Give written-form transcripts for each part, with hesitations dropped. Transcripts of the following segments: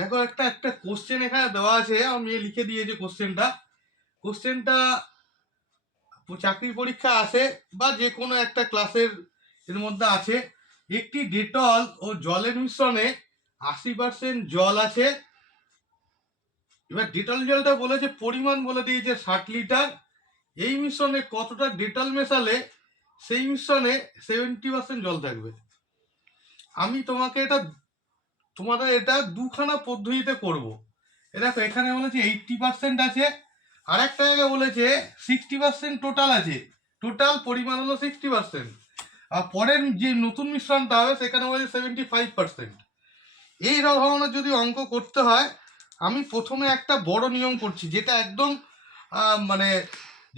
দেখো একটা একটা কোশ্চেন এখানে দেওয়া আছে, আমি লিখে দিয়েছি কোশ্চেনটা চাকরির পরীক্ষা আসে বা যে কোনো একটা ক্লাসের এর মধ্যে আছে। একটি ডেটল ও জলের মিশ্রণে 80% জল আছে। এবার ডেটল জলটা বলেছে পরিমাণ বলে দিয়েছে 60 লিটার। এই মিশ্রণে কতটা ডেটল মেশালে সেই মিশ্রণে 70% জল থাকবে। আমি তোমাদের এটা দুখানা পদ্ধতিতে করব। দেখো এখানে বলেছে 80% আছে, আর একটা জায়গায় বলেছে 60% টোটাল আছে। টোটাল পরিমাণ হলো 60%, আর পরের যে নতুন মিশ্রণটা হবে সেখানে বলেছে 75%। এই ধরনের যদি অঙ্ক করতে হয়, আমি প্রথমে একটা বড় নিয়ম করছি, যেটা একদম মানে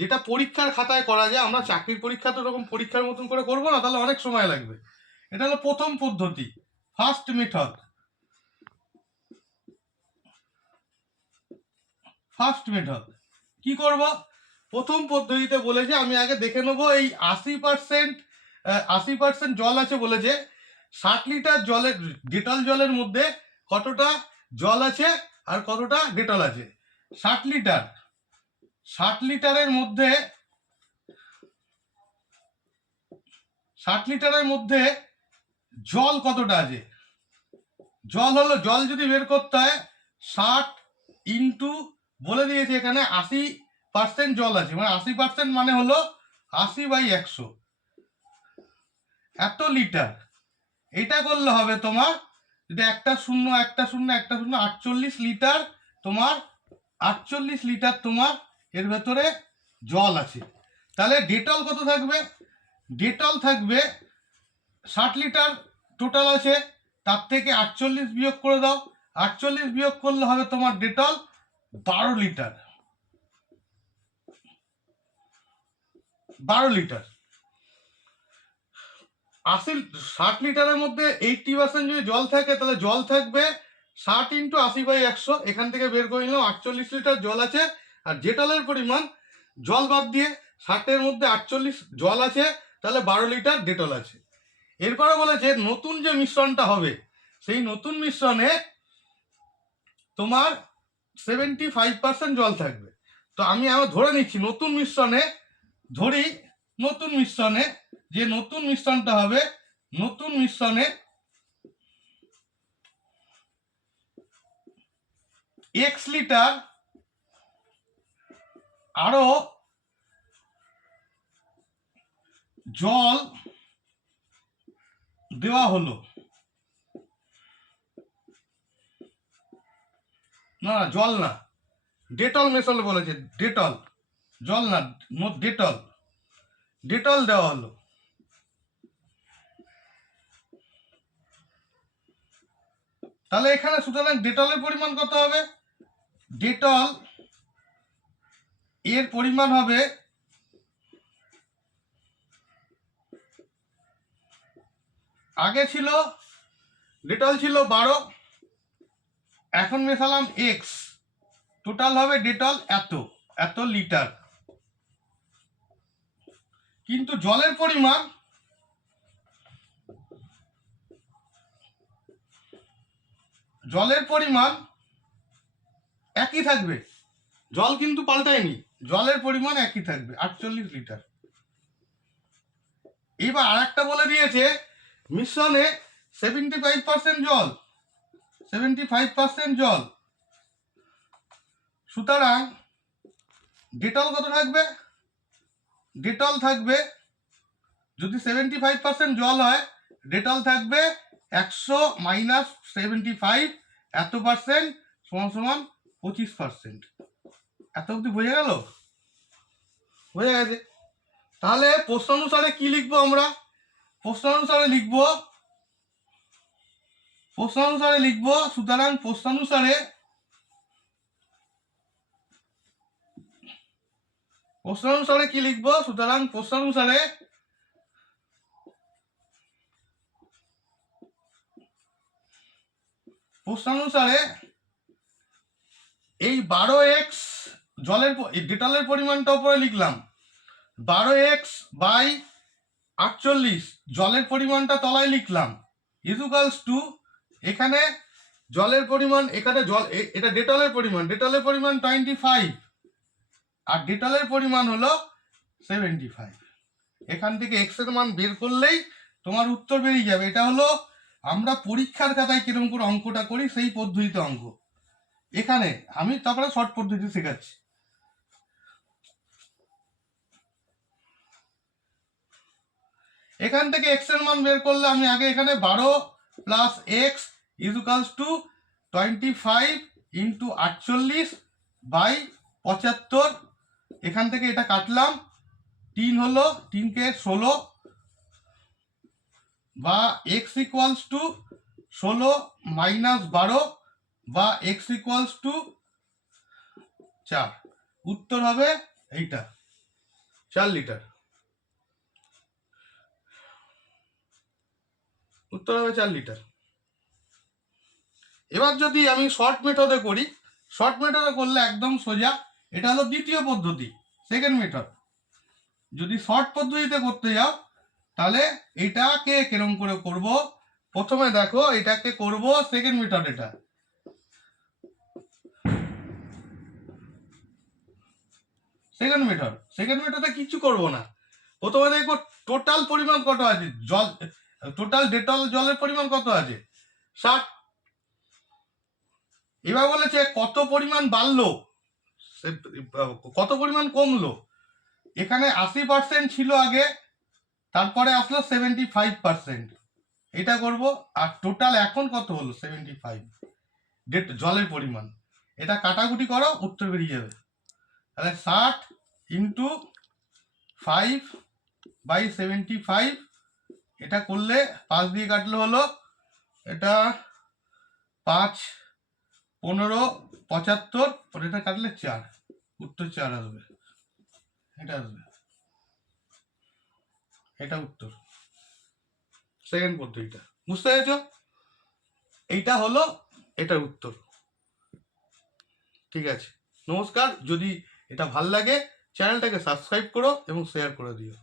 যেটা পরীক্ষার খাতায় করা যায়। আমরা চাকরির পরীক্ষা তো এরকম পরীক্ষার মতন করে করবো না, তাহলে অনেক সময় লাগবে। এটা হলো প্রথম পদ্ধতি, ফার্স্ট মেথড। কি করব? প্রথম পদ্ধতিতে বলেছে আমি আগে দেখে নেবো এই 80% জল আছে বলেছে। 60 লিটার জলের ডেটল জলের মধ্যে কতটা জল আছে আর কতটা ডেটল আছে। 60 লিটার, 60 লিটারের মধ্যে 60 লিটারের মধ্যে জল কতটা আছে। জল যদি বের করতে হয় 60 ইন্টু বলে দিয়েছে এখানে 80% জল আছে, মানে 80% মানে হলো 80/100, এত লিটার। এটা করলে হবে তোমার, যদি একটা শূন্য 48 লিটার, তোমার 48 লিটার তোমার এর ভেতরে জল আছে। তাহলে ডেটল কত থাকবে? ডেটল থাকবে 60 লিটার টোটাল আছে, তার থেকে 48 বিয়োগ করে দাও। 48 বিয়োগ করলে হবে তোমার ডেটল 12 লিটার। 12 লিটার 60 লিটারের মধ্যে 80% যদি জল থাকে, তাহলে জল থাকবে 60 ইন্টু 80/100। এখান থেকে বের করে নিলাম 48 লিটার জল আছে। আর ডেটলের পরিমাণ জল বাদ দিয়ে 60-এর মধ্যে 48 জল আছে, তাহলে 12 লিটার ডেটল আছে। এরপরে বলেছে নতুন যে মিশ্রণটা হবে, সেই নতুন মিশ্রণে তোমার 75% জল থাকবে। তো আমি ধরে নিচ্ছি নতুন মিশ্রণে যে নতুন মিশ্রণটা হবে, নতুন মিশ্রণে x লিটার আরো জল দেওয়া হলো। না জল না, ডেটল মেশালে বলেছে, ডেটল, জল না, ডেটল দেওয়া হলো। তাহলে এখানে সুতরাং ডেটলের পরিমাণ কত হবে? ডেটল এর পরিমাণ হবে আগে ছিল ডেটল ছিল 12, এখন মেশালাম x, টোটাল হবে ডেটল এত লিটার। কিন্তু জলের পরিমাণ একই থাকবে, জল কিন্তু পাল্টায়নি, জলের পরিমাণ একই থাকবে 48 লিটার। এবার আর একটা বলে দিয়েছে মিশ্রণে 75% জল, সুতরাং ডেটল কত থাকবে? ডেটল থাকবে, যদি 75% জল হয়, ডেটল থাকবে 100 মাইনাস 75, এত পার্সেন্ট সমান সমান 25%। এত অবধি বোঝা গেল? বোঝা গেছে? তাহলে প্রশ্নানুসারে কি লিখবো আমরা? প্রশ্নানুসারে লিখবো সুতরাং প্রশ্নানুসারে কি লিখবো? সুতরাং প্রশ্নানুসারে এই 12x ডেটলের পরিমাণটা উপরে লিখলাম, 12x/48 জলের পরিমাণটা তলায় লিখলাম, ইকুয়ালস টু এখানে জলের পরিমাণ এখানে এটা ডেটলের পরিমাণ, 25 আর ডেটলের পরিমাণ হলো 75। এখান থেকে এক্স এর মান বের করলেই তোমার উত্তর বেরিয়ে যাবে। এটা হলো আমরা পরীক্ষার খাতায় কিরকম করে অঙ্কটা করি সেই পদ্ধতিতে অঙ্ক। এখানে আমি তারপরে শর্ট পদ্ধতি শেখাচ্ছি। এখান থেকে এক্স এর মান বের করলে আমি আগে এখানে 12 plus X equals to 25 into 48 by 75। এখান থেকে এটা কাটলাম, 3 হলো, 3কে 16 বা এক্স ইকুয়ালস টু 16 মাইনাস 12 বা এক্স ইকুয়ালস টু 4। উত্তর হবে এইটা, 4 লিটার। উত্তর হবে 4 লিটার। এবার যদি আমি শর্ট মেথডে করি, শর্ট মেথডে করলে একদম সোজা। এটা হলো দ্বিতীয় পদ্ধতি, সেকেন্ড মেথড। যদি শর্ট পদ্ধতিতে করতে যাও তাহলে এটাকে কিরকম করে করব, প্রথমে দেখো এটাকে করব সেকেন্ড মেথড। এটা সেকেন্ড মেথডে কিছু করব না। প্রথমে দেখো টোটাল পরিমাণ কত আছে, জল টোটাল ডেটল জলের পরিমাণ কত আছে, 60। এবার বলেছে কত পরিমাণ বাড়লো, কত পরিমাণ কমলো। এখানে 80% ছিল আগে, তারপরে আসলো 75%। এটা করব। আর টোটাল এখন কত হলো 75 জলের পরিমাণ। এটা কাটাকুটি করো, উত্তর বেরিয়ে যাবে। তাহলে 60 ইন্টু 5 বাই 75। এটা করলে 5 দিয়ে কাটলে হলো, এটা 5 15 75, এটা কাটলে 4, উত্তর 4 আসবে। এটা আসবে, এটা উত্তর সেকেন্ড পদ্ধতিটা। বুঝতে পেরেছো? এইটা হলো এটার উত্তর। ঠিক আছে, নমস্কার। যদি এটা ভাল লাগে চ্যানেলটাকে সাবস্ক্রাইব করো এবং শেয়ার করে দিও।